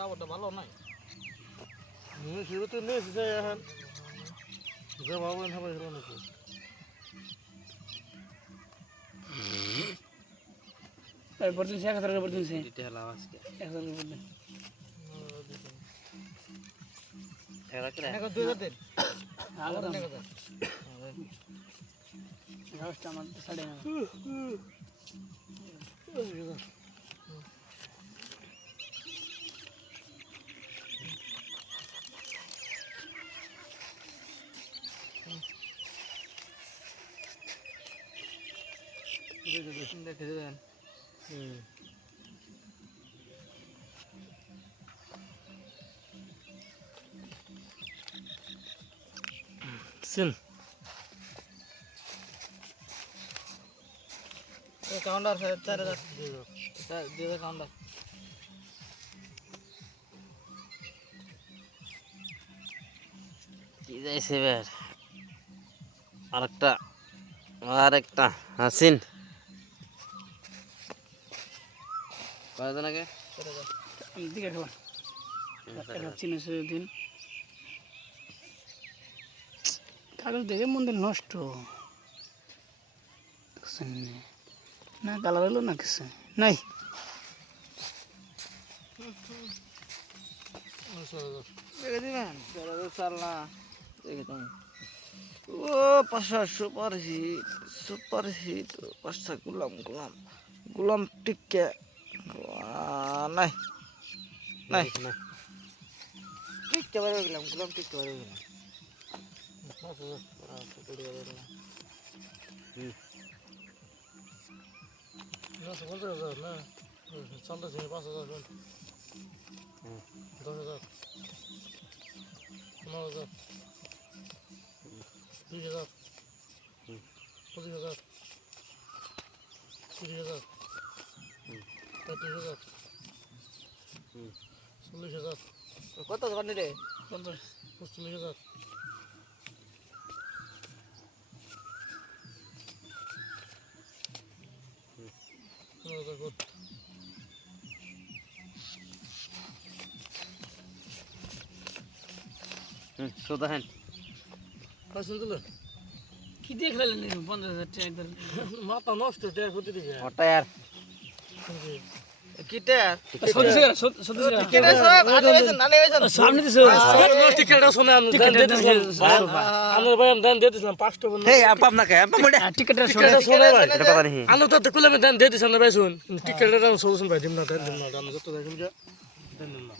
কাপড়টা ভালো নাই শুরুতে নিয়েছি এখন যে বাবু সবাই হলো নাকি এরপর দিন 1000 এর পর দিন দিতে হলো আজকে 1000 এর পর দিন ঠেলা করে এখন 2000 দিন আলাদা অনেক কথা রাস্তা আমার সাড়ে না দেখে দেন সিন কাউন্টার 4000 দিয়ে কাউন্টার কি যাইছে বের আরেকটা হাসিন কয়দিন আগে আমি দিকে খেলা একটা চিনেছে দিন কাগজ দেখে মন্দির নষ্ট না কালার হলো না কিছু নাই দেখে দিবেন চাল না দেখে তুমি ও পাশা সুপার হিট পাশা গুলাম টিকে নাই নাই টিকতে পারবে গেলাম গুলাম টিকতে পারবে গেলাম না 50,000 না চলতে 5,000 10,000 15,000 20,000 25,000 30,000 35,000 40,000 কত দোকান রে 45,000 15,000 কত সোদা হেন কাছে দিলে কি দিয়ে খেলালেন 50,000 টাকা মাথা নষ্ট টাকা কোটি দিকে ওটা यार কিটা কেটে নালে হইছে সামনে দিছে টিকেটটা শুনে আমি দেন আমার ভাই আমি দেন দিয়ে দিছিলাম 5 টাকা হে আপা আপনাকে আপা মোড়ে টিকেটের টিকেটটা শুনে ভাই এটা কথা নেই আলো তো কুলে আমি দেন দিয়ে দিছিলাম না ভাই শুন টিকেটটা দাম সলিউশন ভাই দিম না দেন না দাম যত দেখুন যা দেন না